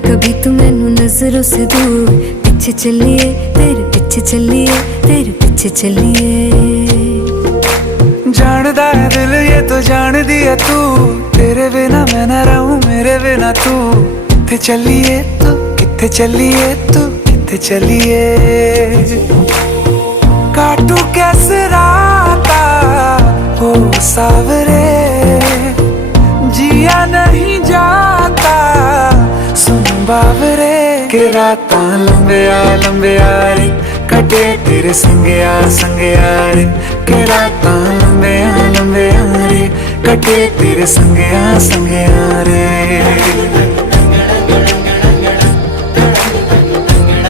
कभी तू मैनू नजरों से दूर, पीछे चलिए तेरे पीछे चलिए, तेरे पीछे चलिए। जानदा है दिल ये तो जान दिया तू, तेरे बिना मैं ना रहूं मेरे बिना तू। किथे चलिए तू, किथे चलिए तू, किथे चलिए। काटू कैसे राता हो सावरे, जिया नहीं जाता सुन बावरे। के रातां लंबिया लंबिया रे, कटे तेरे संगया संगया रे। के रातां लंबिया लंबिया रे, कटे तेरे संगया संगया रे।